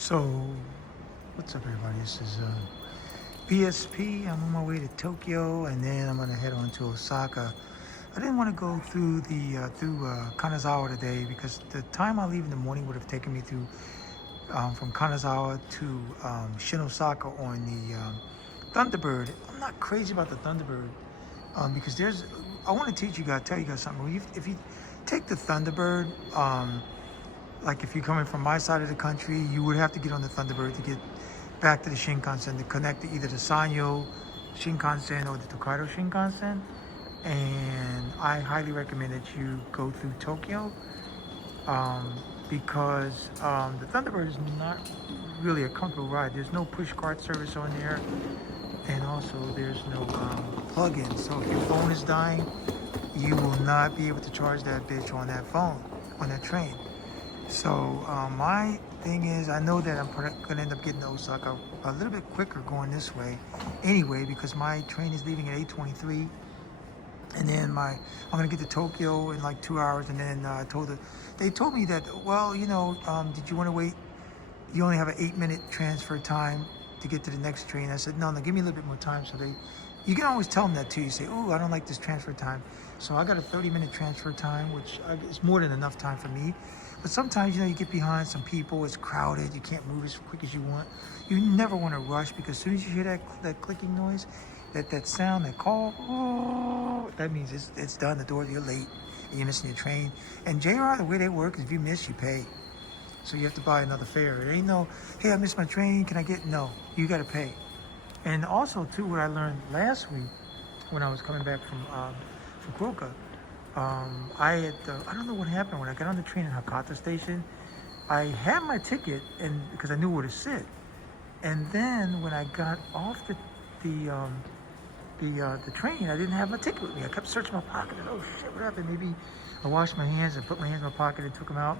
So, what's up, everybody? This is BSP. I'm on my way to Tokyo, and then I'm gonna head on to Osaka. I didn't want to go through the Kanazawa today because the time I leave in the morning would have taken me through from Kanazawa to Shin Osaka on the Thunderbird. I'm not crazy about the Thunderbird because there's. I want to tell you guys something. If you take the Thunderbird, like if you're coming from my side of the country, you would have to get on the Thunderbird to get back to the Shinkansen to connect to either the Sanyo Shinkansen or the Tokaido Shinkansen. And I highly recommend that you go through Tokyo because the Thunderbird is not really a comfortable ride. There's no push cart service on there, and also there's no plug-in. So if your phone is dying, you will not be able to charge that bitch on that phone, on that train. So my thing is, I know that I'm gonna end up getting to Osaka a little bit quicker going this way anyway, because my train is leaving at 8:23, and then I'm gonna get to Tokyo in like 2 hours. And then they told me that, well, did you want to wait? You only have an 8-minute transfer time to get to the next train. I said, no, give me a little bit more time. So you can always tell them that too. You say, oh, I don't like this transfer time. So I got a 30-minute transfer time, which is more than enough time for me. But sometimes, you get behind some people, it's crowded, you can't move as quick as you want. You never want to rush, because as soon as you hear that clicking noise, that sound, that call, oh, that means it's done. The doors, you're late, and you're missing your train. And JR, the way they work is if you miss, you pay. So you have to buy another fare. It ain't no, hey, I missed my train, can I get, no, you got to pay. And also, too, what I learned last week when I was coming back from Fukuoka, I don't know what happened when I got on the train in Hakata Station. I had my ticket, and because I knew where to sit. And then when I got off the train, I didn't have my ticket with me. I kept searching my pocket, and oh shit, what happened? Maybe I washed my hands and put my hands in my pocket and took them out.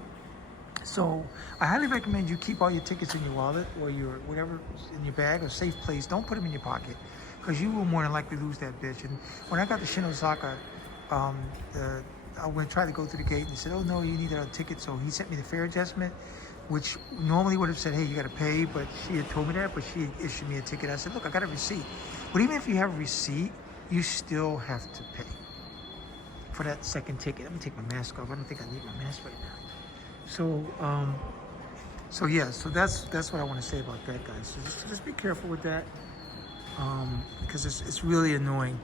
So I highly recommend you keep all your tickets in your wallet or your whatever in your bag, or safe place. Don't put them in your pocket, because you will more than likely lose that bitch. And when I got to Shin Osaka, I went try to go through the gate, and he said, oh no, you need a ticket. So he sent me the fare adjustment, which normally would have said, hey, you got to pay, but she had told me that, but she issued me a ticket. I said, look, I got a receipt. But even if you have a receipt, you still have to pay for that second ticket. Let me take my mask off. I don't think I need my mask right now. So that's what I want to say about that, guys. So just be careful with that, because it's really annoying,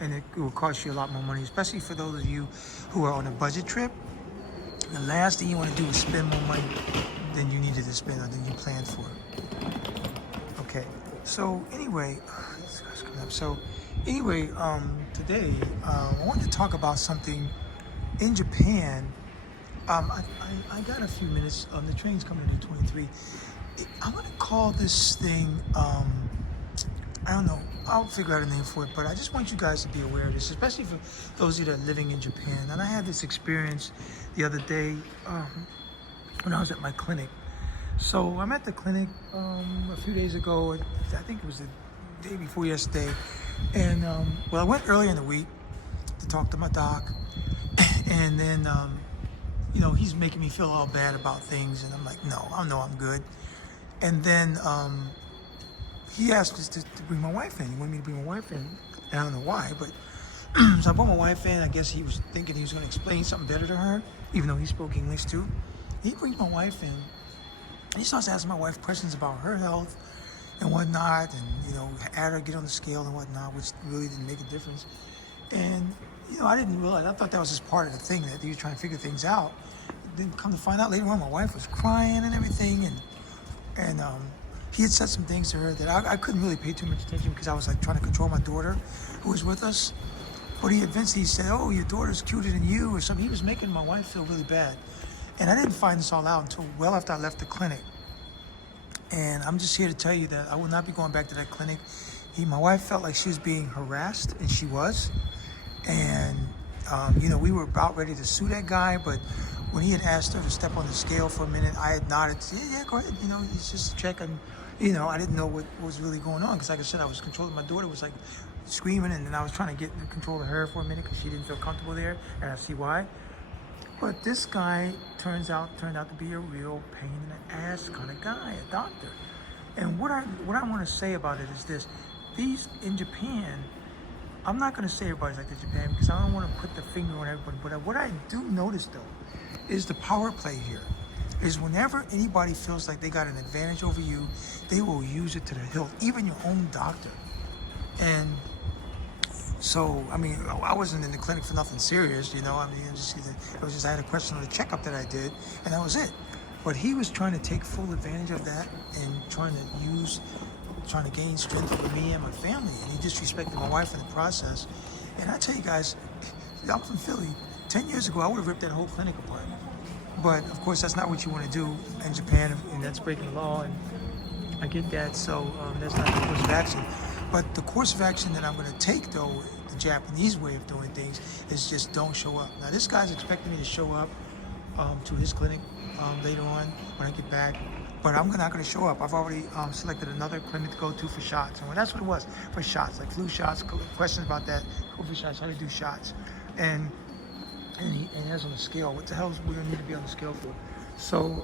and it will cost you a lot more money, especially for those of you who are on a budget trip. The last thing you want to do is spend more money than you needed to spend or than you planned for. Okay. So anyway, this guy's coming up. So anyway, today I wanted to talk about something in Japan. I got a few minutes. The train's coming in at 23. I'm gonna call this thing, I don't know, I'll figure out a name for it, but I just want you guys to be aware of this, especially for those of you that are living in Japan. And I had this experience the other day when I was at my clinic. So I'm at the clinic a few days ago. I think it was the day before yesterday. And I went earlier in the week to talk to my doc, and then he's making me feel all bad about things, and I'm like, no, I know I'm good. And then he asked us to bring my wife in. He wanted me to bring my wife in, and I don't know why, but so I brought my wife in. I guess he was thinking he was going to explain something better to her, even though he spoke English too. He brings my wife in, and he starts asking my wife questions about her health and whatnot, and had her get on the scale and whatnot, which really didn't make a difference. And I didn't realize. I thought that was just part of the thing, that he was trying to figure things out. Then come to find out later on, my wife was crying and everything, and he had said some things to her that I couldn't really pay too much attention, because I was like trying to control my daughter, who was with us. But he eventually said, "Oh, your daughter's cuter than you," or something. He was making my wife feel really bad, and I didn't find this all out until well after I left the clinic. And I'm just here to tell you that I will not be going back to that clinic. My wife felt like she was being harassed, and she was. And we were about ready to sue that guy, but when he had asked her to step on the scale for a minute, I had nodded, yeah, go ahead, it's just a check. And I didn't know what was really going on, because like I said, I was controlling. My daughter was like screaming, and then I was trying to get control of her for a minute, because she didn't feel comfortable there, and I see why. But this guy turned out to be a real pain in the ass kind of guy, a doctor. And what I want to say about it is this: these in Japan, I'm not going to say everybody's like this in Japan because I don't want to put the finger on everybody. But what I do notice though is the power play here. Is whenever anybody feels like they got an advantage over you, they will use it to the hilt, even your own doctor. And so, I mean, I wasn't in the clinic for nothing serious, you know. I mean, I had a question on the checkup that I did, and that was it. But he was trying to take full advantage of that and trying to gain strength over me and my family. And he disrespected my wife in the process. And I tell you guys, I'm from Philly. 10 years ago, I would have ripped that whole clinic apart. But of course, that's not what you want to do in Japan, and that's breaking the law. And I get that, so that's not the course of action. But the course of action that I'm going to take, though, the Japanese way of doing things, is just don't show up. Now, this guy's expecting me to show up to his clinic later on when I get back, but I'm not going to show up. I've already selected another clinic to go to for shots, and that's what it was, for shots, like flu shots, questions about that, COVID shots, how to do shots, and he has on the scale. What the hell is we going to need to be on the scale for? So,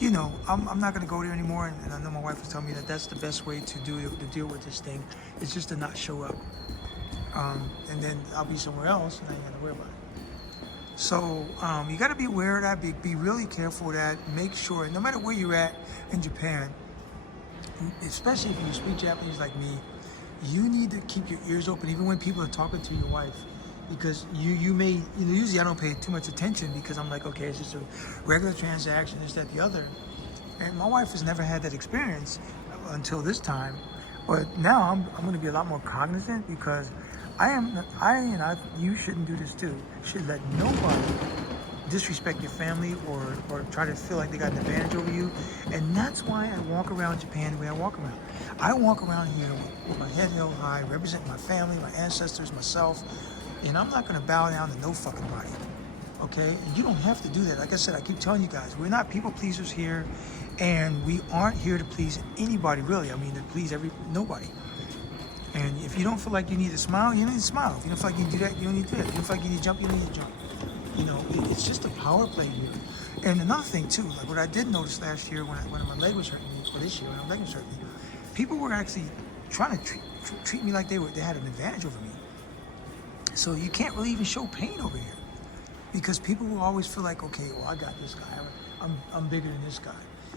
you know, I'm not going to go there anymore, and I know my wife was telling me that that's the best way to deal with this thing, is just to not show up. And then I'll be somewhere else, and I ain't got to worry about it. So you got to be aware of that. Be really careful of that. Make sure, no matter where you're at in Japan, especially if you speak Japanese like me, you need to keep your ears open, even when people are talking to your wife. Because you may, you know, usually I don't pay too much attention because I'm like, okay, it's just a regular transaction, this, that, the other. And my wife has never had that experience until this time. But now I'm going to be a lot more cognizant because you shouldn't do this too. You should let nobody disrespect your family or try to feel like they got an advantage over you. And that's why I walk around Japan the way I walk around. I walk around here with my head held high, representing my family, my ancestors, myself. And I'm not going to bow down to no fucking body, okay? And you don't have to do that. Like I said, I keep telling you guys, we're not people pleasers here, and we aren't here to please anybody, really. I mean, to please nobody. And if you don't feel like you need to smile, you don't need to smile. If you don't feel like you need to do that, you don't need to do that. If you don't feel like you need to jump, you don't need to jump. You know, it's just a power play here. And another thing, too, like what I did notice last year when my leg was hurting me, or this year when my leg was hurting me, people were actually trying to treat me like they had an advantage over me. So you can't really even show pain over here because people will always feel like, okay, well, I got this guy. I'm bigger than this guy.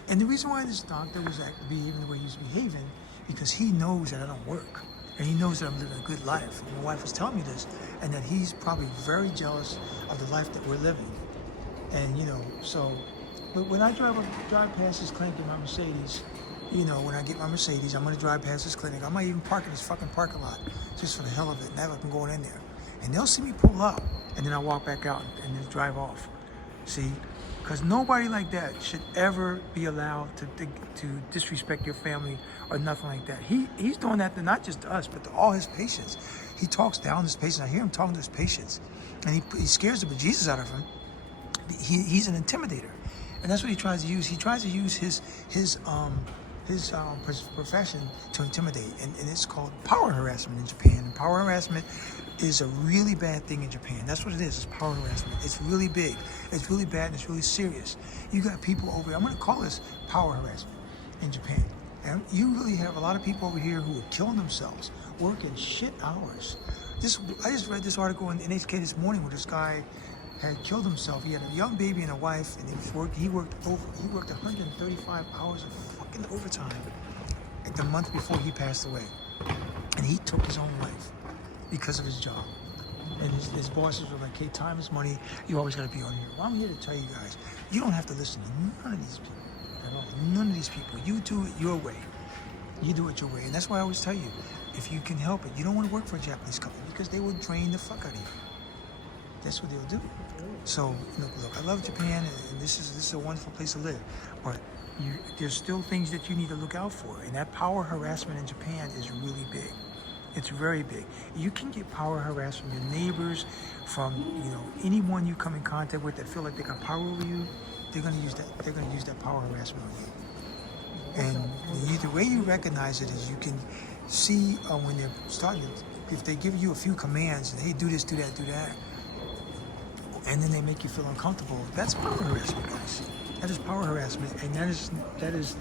And the reason why this doctor was behaving the way he was behaving, because he knows that I don't work. And he knows that I'm living a good life. And my wife was telling me this, and that he's probably very jealous of the life that we're living. And, you know, so, but when I drive past his clinic in my Mercedes, you know, when I get my Mercedes, I'm going to drive past his clinic. I might even park in his fucking parking lot just for the hell of it. Never can go in there. And they'll see me pull up, and then I walk back out and just drive off. See? Because nobody like that should ever be allowed to disrespect your family or nothing like that. He's doing that to not just to us, but to all his patients. He talks down to his patients. I hear him talking to his patients, and he scares the bejesus out of him. He's an intimidator, and that's what he tries to use. He tries to use his profession to intimidate, and it's called power harassment in Japan. And power harassment is a really bad thing in Japan. That's what it is. It's power harassment. It's really big. It's really bad, and it's really serious. You got people over here. I'm going to call this power harassment in Japan. And you really have a lot of people over here who are killing themselves, working shit hours. I just read this article in NHK this morning where this guy had killed himself. He had a young baby and a wife, and he worked 135 hours of fucking overtime the month before he passed away. And he took his own life because of his job. And his bosses were like, hey, time is money. You always got to be on here. Well, I'm here to tell you guys, you don't have to listen to none of these people at all. None of these people. You do it your way. You do it your way. And that's why I always tell you, if you can help it, you don't want to work for a Japanese company because they will drain the fuck out of you. That's what they'll do. So, look, I love Japan, and this is a wonderful place to live. But there's still things that you need to look out for. And that power harassment in Japan is really big. It's very big. You can get power harassment from your neighbors, from anyone you come in contact with that feel like they got power over you. They're gonna use that. They're gonna use that power harassment on you. And the way you recognize it is you can see when they're starting. If they give you a few commands, and hey, do this, do that, do that, and then they make you feel uncomfortable. That's power harassment, guys. That is power harassment, and that is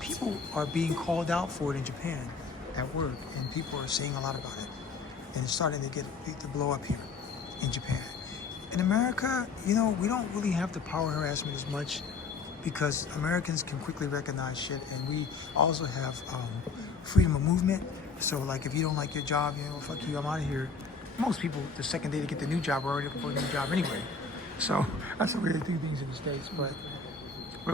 people are being called out for it in Japan at work, and people are saying a lot about it, and it's starting to blow up here in Japan. In America, we don't really have the power harassment as much because Americans can quickly recognize shit, and we also have freedom of movement. So, like, if you don't like your job, fuck you, I'm out of here. Most people, the second day they get the new job, are already looking for a new job anyway. So that's the way they do things in the States. But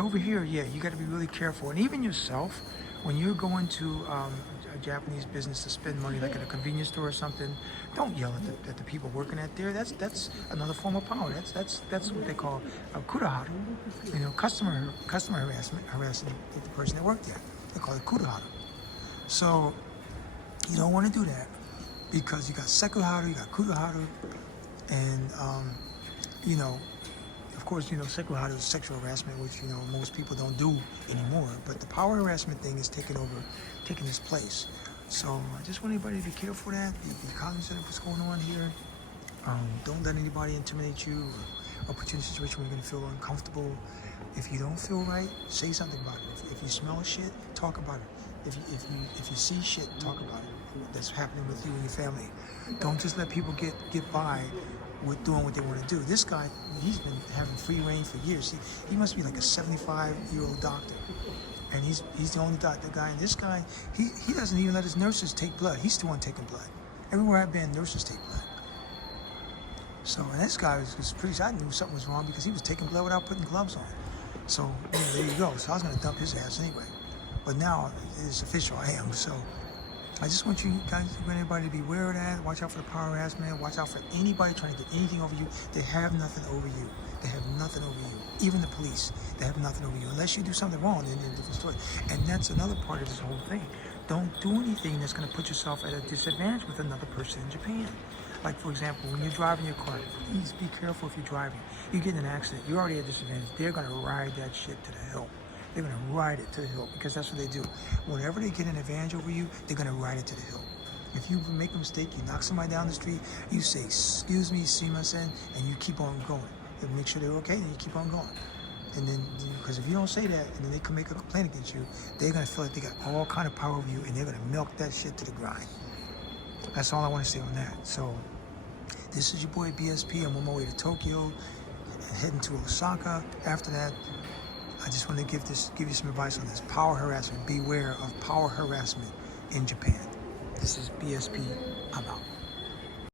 over here, yeah, you got to be really careful. And even yourself, when you're going to a Japanese business to spend money, like at a convenience store or something, don't yell at the people working at there. That's another form of power. That's what they call kudaharu. Customer harassing the person that worked there. They call it kudaharu. So you don't want to do that because you got sekuharu, you got kudaharu, and of course, sekuharu is sexual harassment, which most people don't do anymore. But the power harassment thing is taking its place. So I just want everybody to be careful of that. Be cognizant of what's going on here. Don't let anybody intimidate you or put you in a situation where you're going to feel uncomfortable. If you don't feel right, say something about it. If you smell shit, talk about it. If you see shit, talk about it. That's happening with you and your family. Don't just let people get by with doing what they want to do. This guy, he's been having free reign for years. He must be like a 75-year-old doctor, and he's the only doctor guy. And this guy, he doesn't even let his nurses take blood. He's the one taking blood. Everywhere I've been, nurses take blood. So, and this guy was pretty. I knew something was wrong because he was taking blood without putting gloves on. So there you go. So I was gonna dump his ass anyway, but now it's official. I am. So I just want you guys, everybody, to be aware of that. Watch out for the power harassment. Watch out for anybody trying to get anything over you. They have nothing over you. They have nothing over you. Even the police, they have nothing over you. Unless you do something wrong, then they're a different story. And that's another part of this whole thing. Don't do anything that's going to put yourself at a disadvantage with another person in Japan. Like, for example, when you're driving your car, please be careful if you're driving. You get in an accident, you're already at a disadvantage. They're going to ride that shit to the hill. They're going to ride it to the hill because that's what they do. Whenever they get an advantage over you, they're going to ride it to the hill. If you make a mistake, you knock somebody down the street, you say, "Excuse me, sumimasen," and you keep on going. And make sure they're okay, then you keep on going. And then, because if you don't say that, and then they can make a complaint against you, they're going to feel like they got all kind of power over you, and they're going to milk that shit to the grind. That's all I want to say on that. So, this is your boy BSP. I'm on my way to Tokyo, heading to Osaka. After that, I just want to give you some advice on this. Power harassment. Beware of power harassment in Japan. This is BSP. I'm out.